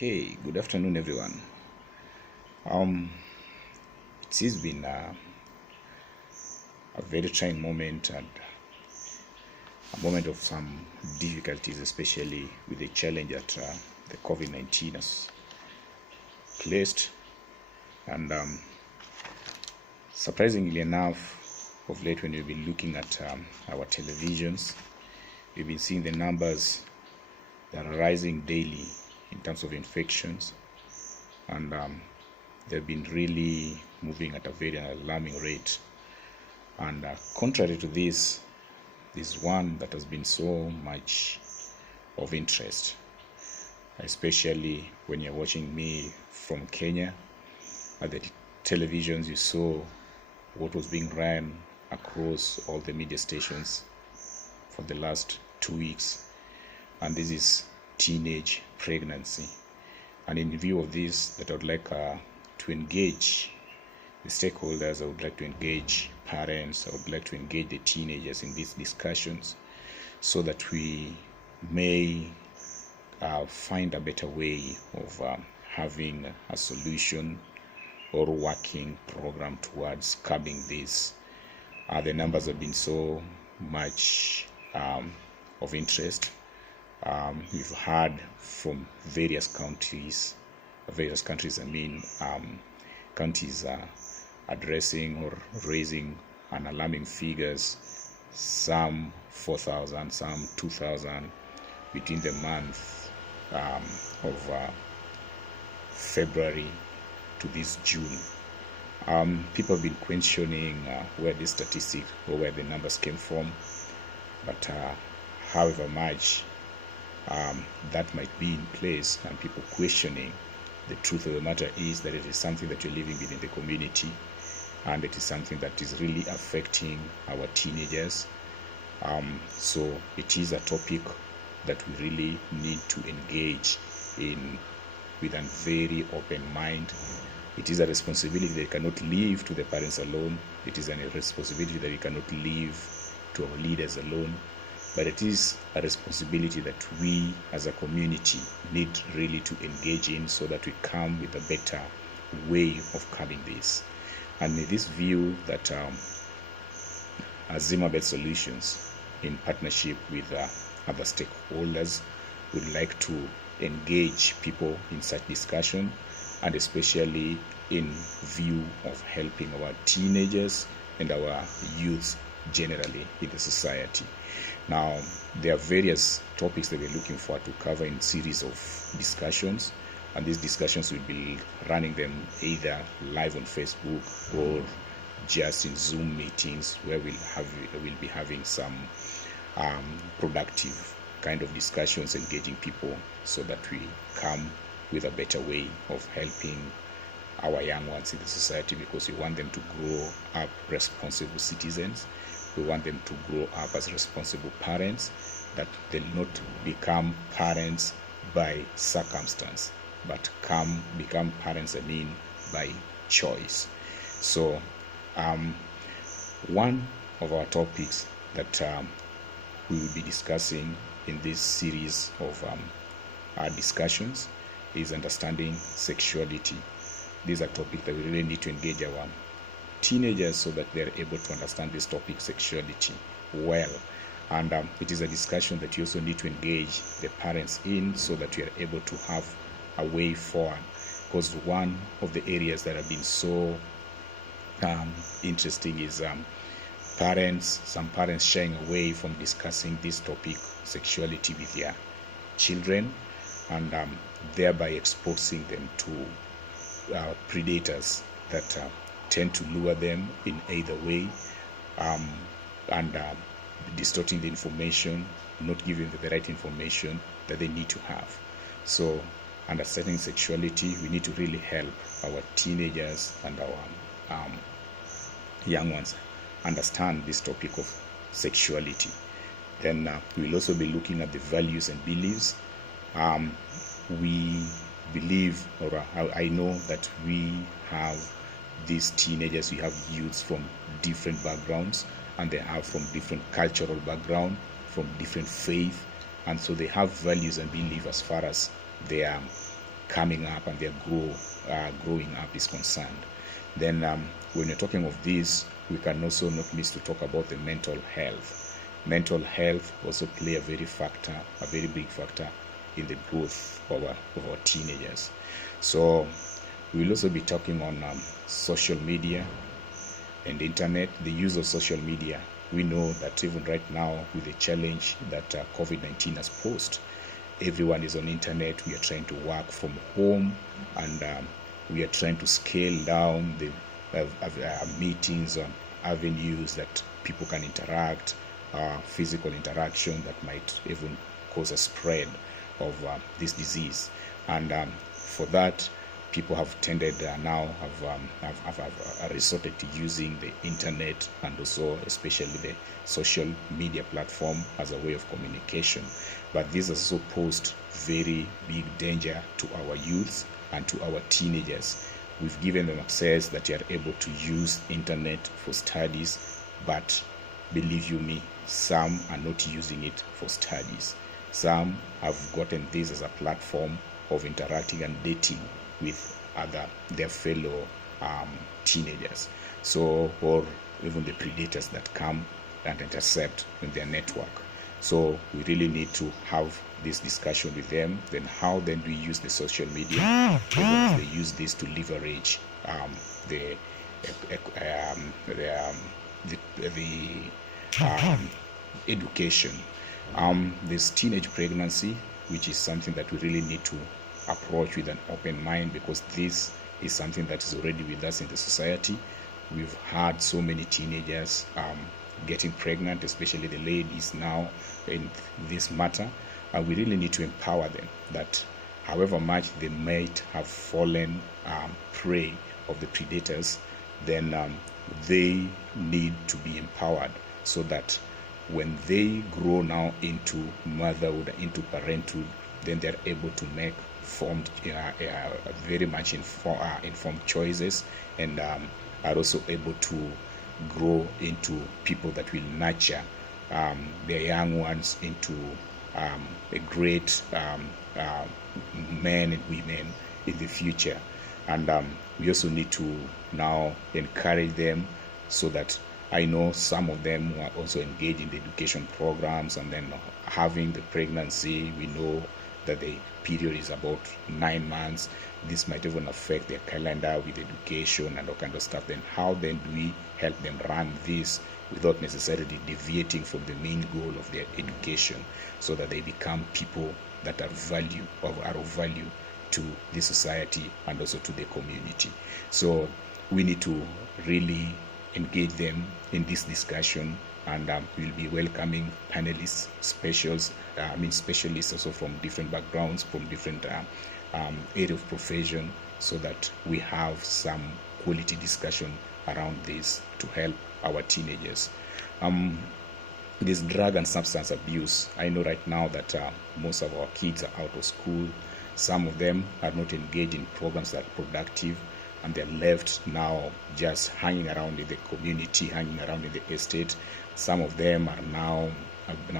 Okay, good afternoon, everyone. Um, it has been a very trying moment and a moment of some difficulties, especially with the challenge that the COVID-19 has placed. And surprisingly enough, of late, when we've been looking at our televisions, we've been seeing the numbers that are rising daily in terms of infections, and they've been really moving at a very alarming rate. And contrary to this is one that has been so much of interest, especially when you're watching me from Kenya. At the televisions, you saw what was being run across all the media stations for the last 2 weeks, and this is teenage pregnancy. And in view of this, that I would like to engage the stakeholders, I would like to engage parents, I would like to engage the teenagers in these discussions so that we may find a better way of having a solution or working program towards curbing this. The numbers have been so much of interest. We've heard from various countries, countries addressing or raising an alarming figures, some 4,000, some 2,000 between the month of February to this June. People have been questioning where this statistic or where the numbers came from, but however much that might be in place and people questioning, the truth of the matter is that it is something that you're living within the community, and it is something that is really affecting our teenagers. So it is a topic that we really need to engage in with a very open mind. It is a responsibility that we cannot leave to the parents alone. It is a responsibility that we cannot leave to our leaders alone. But it is a responsibility that we as a community need really to engage in so that we come with a better way of curbing this. And with this view that Azimabet Solutions, in partnership with other stakeholders, would like to engage people in such discussion, and especially in view of helping our teenagers and our youth generally in the society. Now, there are various topics that we're looking for to cover in series of discussions, and these discussions will be running them either live on Facebook or just in Zoom meetings, where we'll be having some productive kind of discussions, engaging people so that we come with a better way of helping our young ones in the society, because we want them to grow up responsible citizens. We want them to grow up as responsible parents, that they'll not become parents by circumstance, but become parents, by choice. So one of our topics that we will be discussing in this series of our discussions is understanding sexuality. These are topics that we really need to engage our teenagers so that they're able to understand this topic, sexuality, well. And it is a discussion that you also need to engage the parents in so that we are able to have a way forward, because one of the areas that have been so interesting is some parents shying away from discussing this topic, sexuality, with their children, and thereby exposing them to predators that tend to lure them in either way, and distorting the information, not giving them the right information that they need to have. So understanding sexuality, we need to really help our teenagers and our young ones understand this topic of sexuality. Then we'll also be looking at the values and beliefs. We believe, or I know that we have these teenagers, we have youths from different backgrounds, and they are from different cultural background, from different faith, and so they have values and beliefs as far as their coming up and their growing up is concerned. Then when you're talking of this, we can also not miss to talk about the mental health. Mental health also play a very big factor in the growth of our teenagers. So we will also be talking on social media and internet, the use of social media. We know that even right now, with the challenge that COVID-19 has posed, everyone is on internet. We are trying to work from home, and we are trying to scale down the meetings on avenues that people can interact, physical interaction that might even cause a spread of this disease. And for that, people have tended have resorted to using the internet, and also especially the social media platform as a way of communication. But this has also posed very big danger to our youth and to our teenagers. We've given them access that they are able to use internet for studies, but believe you me, some are not using it for studies. Some have gotten this as a platform of interacting and dating with their fellow teenagers, so, or even the predators that come and intercept in their network. So we really need to have this discussion with them. Then how then do we use the social media? They use this to leverage the education. This teenage pregnancy, which is something that we really need to approach with an open mind, because this is something that is already with us in the society. We've had so many teenagers getting pregnant, especially the ladies now in this matter. We really need to empower them that however much they might have fallen prey of the predators, then they need to be empowered so that when they grow now into motherhood, into parenthood, then they're able to make very much informed choices, and are also able to grow into people that will nurture their young ones into a great men and women in the future. And we also need to now encourage them, so that I know some of them who are also engaged in the education programs, and then having the pregnancy, we know that the period is about 9 months. This might even affect their calendar with education and all kind of stuff. Then how then do we help them run this without necessarily deviating from the main goal of their education, so that they become people that are of value to the society and also to the community? So we need to really engage them in this discussion, and we'll be welcoming panelists, specialists also from different backgrounds, from different area of profession, so that we have some quality discussion around this to help our teenagers. This drug and substance abuse, I know right now that most of our kids are out of school. Some of them are not engaged in programs that are productive, and they're left now just hanging around in the community, hanging around in the estate. Some of them have now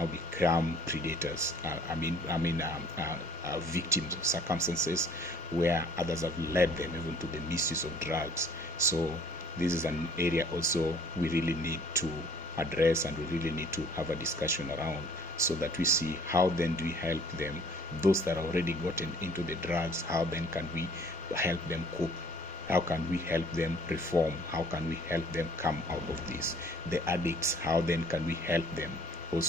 become predators. Victims of circumstances where others have led them even to the misuse of drugs. So this is an area also we really need to address, and we really need to have a discussion around, so that we see how then do we help them, those that are already gotten into the drugs, how then can we help them cope? How can we help them reform? How can we help them come out of this? The addicts, how then can we help them also